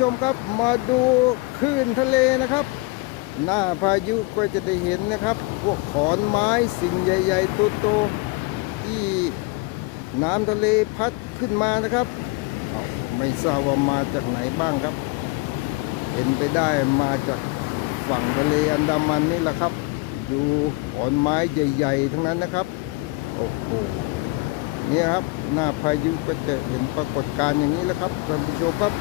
ชมครับมาดูคลื่นทะเลนะครับหน้าพายุก็จะได้เห็นนะครับพวกขอนไม้สิ่งใหญ่ๆโตๆที่น้ำทะเลพัดขึ้นมานะครับไม่ทราบว่ามาจากไหนบ้างครับเป็นไปได้มาจากฝั่งทะเลอันดามันนี่แหละครับดูขอนไม้ใหญ่ๆทั้งนั้นนะครับโอ้โหเนี่ยครับหน้าพายุก็จะเห็นปรากฏการณ์อย่างนี้แหละครับท่านผู้ชมครับ